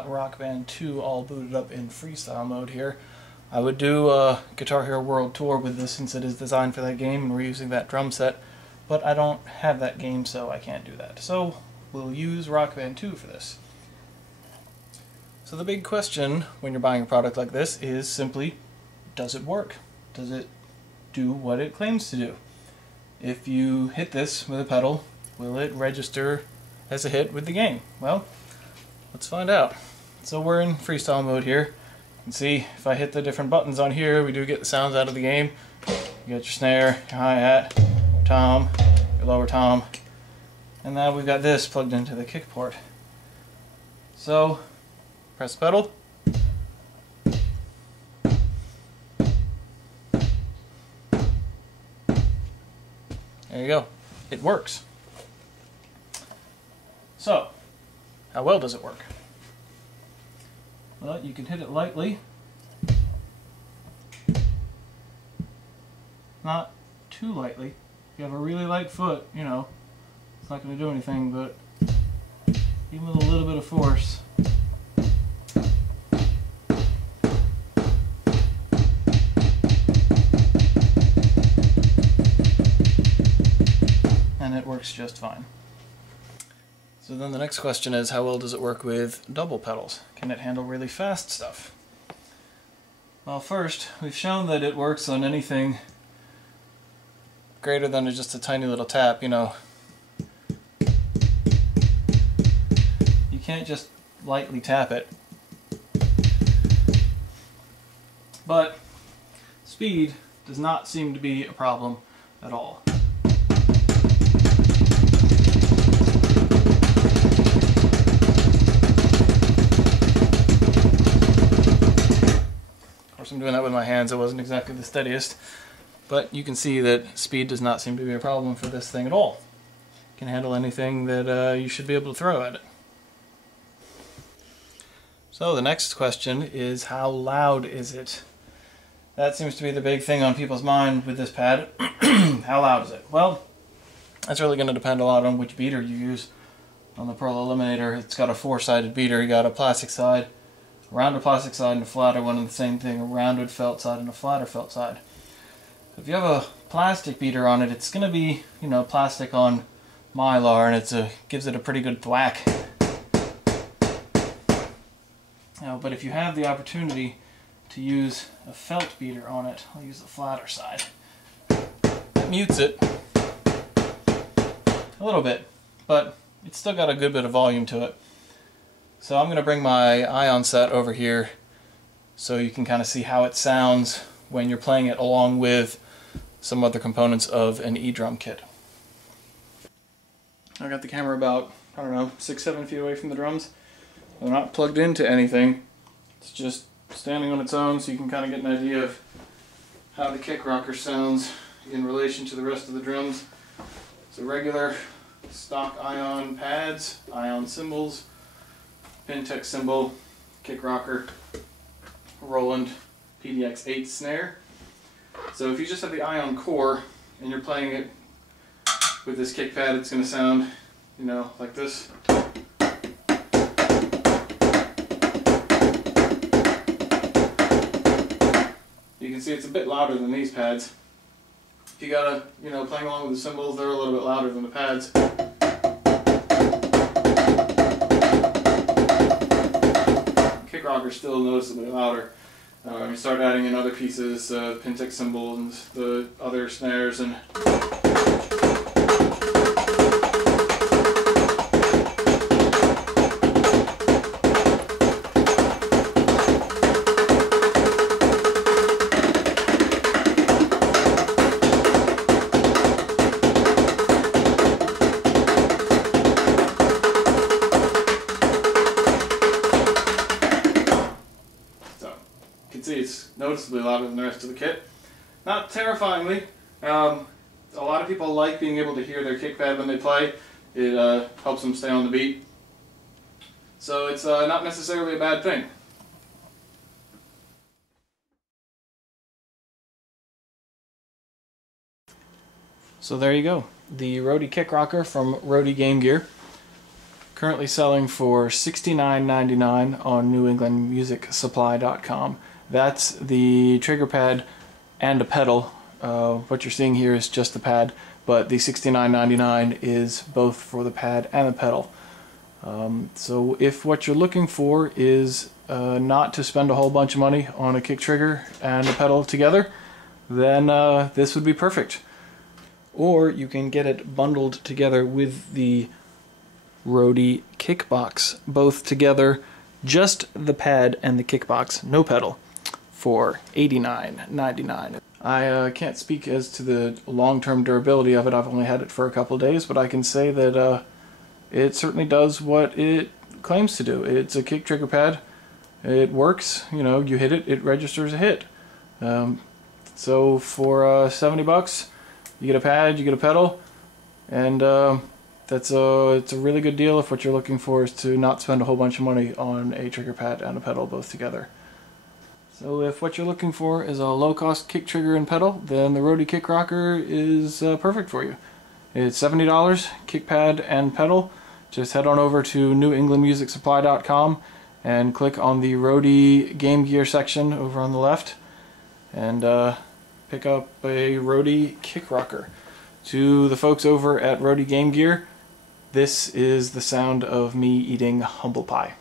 got Rock Band 2 all booted up in freestyle mode here. I would do a Guitar Hero World Tour with this since it is designed for that game and we're using that drum set, but I don't have that game so I can't do that. So we'll use Rock Band 2 for this. So the big question when you're buying a product like this is simply, does it work? Does it do what it claims to do? If you hit this with a pedal, will it register as a hit with the game? Well, let's find out. So we're in freestyle mode here. You can see if I hit the different buttons on here, we do get the sounds out of the game. You get your snare, your hi-hat, your tom, your lower tom, and now we've got this plugged into the kick port. So, press the pedal. There you go. It works. So, how well does it work? Well, you can hit it lightly. Not too lightly. If you have a really light foot, you know, it's not going to do anything, but even with a little bit of force, and it works just fine. So then the next question is, how well does it work with double pedals? Can it handle really fast stuff? Well, first, we've shown that it works on anything greater than just a tiny little tap, you know. You can't just lightly tap it. But speed does not seem to be a problem at all. I'm doing that with my hands. It wasn't exactly the steadiest, but you can see that speed does not seem to be a problem for this thing at all. It can handle anything that you should be able to throw at it. So the next question is, how loud is it? That seems to be the big thing on people's mind with this pad. How loud is it? Well, that's really going to depend a lot on which beater you use. On the Pearl Eliminator, it's got a four-sided beater. You got a plastic side, a rounded plastic side, and a flatter one, and the same thing, a rounded felt side and a flatter felt side. If you have a plastic beater on it, it's going to be, you know, plastic on mylar, and it gives it a pretty good thwack. But if you have the opportunity to use a felt beater on it, I'll use the flatter side. It mutes it a little bit, but it's still got a good bit of volume to it. So I'm going to bring my Ion set over here so you can kind of see how it sounds when you're playing it along with some other components of an E-drum kit. I got the camera about, I don't know, 6-7 feet away from the drums. They're not plugged into anything. It's just standing on its own, so you can kind of get an idea of how the Kick Rocker sounds in relation to the rest of the drums. So regular stock Ion pads, Ion cymbals, Pintech cymbal, Kick Rocker, Roland KD-8 snare. So if you just have the Ion core and you're playing it with this kick pad, it's going to sound, you know, like this. You can see it's a bit louder than these pads. If you gotta, you know, playing along with the cymbals, they're a little bit louder than the pads. Kick Rocker's still noticeably louder. You start adding in other pieces, Pintech cymbal and the other snares, and it's noticeably louder than the rest of the kit. Not terrifyingly. A lot of people like being able to hear their kick pad when they play. It helps them stay on the beat. So it's not necessarily a bad thing. So there you go. The Roadie Kick Rocker from Roadie Game Gear. Currently selling for $69.99 on NewEnglandMusicSupply.com. That's the trigger pad and a pedal. What you're seeing here is just the pad, but the $69.99 is both for the pad and the pedal. So if what you're looking for is not to spend a whole bunch of money on a kick trigger and a pedal together, then this would be perfect. Or you can get it bundled together with the Roadie Kickbox, both together, just the pad and the kickbox, no pedal, for $89.99. I can't speak as to the long-term durability of it. I've only had it for a couple of days, but I can say that it certainly does what it claims to do. It's a kick trigger pad. It works. You know, you hit it, it registers a hit. So for 70 bucks, you get a pad, you get a pedal, and it's a really good deal if what you're looking for is to not spend a whole bunch of money on a trigger pad and a pedal both together. So if what you're looking for is a low-cost kick trigger and pedal, then the Roadie Kick Rocker is perfect for you. It's $70, kick pad and pedal. Just head on over to NewEnglandMusicSupply.com and click on the Roadie Game Gear section over on the left, and pick up a Roadie Kick Rocker. To the folks over at Roadie Game Gear, this is the sound of me eating humble pie.